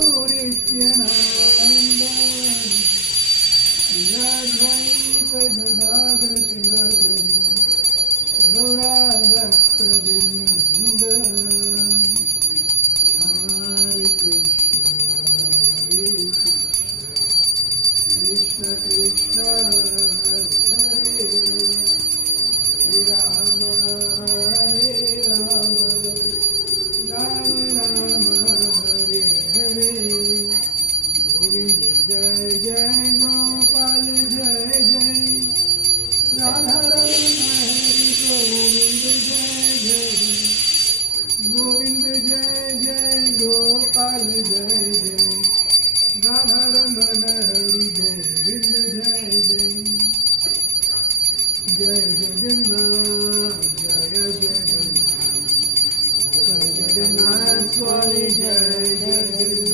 Nityanand Shri Advaita Gadadhar Shivhari Gaura भक्तवृंद Hare Krishna Krishna Hare Hare Ram Ram Ram Hare Hare Govind Jai Jai Gopal Jai Jai Radha Raman Hari Govind Jai Jai Govind Jai Jai Gopal Jai Jai Radha Raman Hari Govind Jai Jai Jai Jagannath Jai Jagannath Jai Jagannath Swami Jai Jai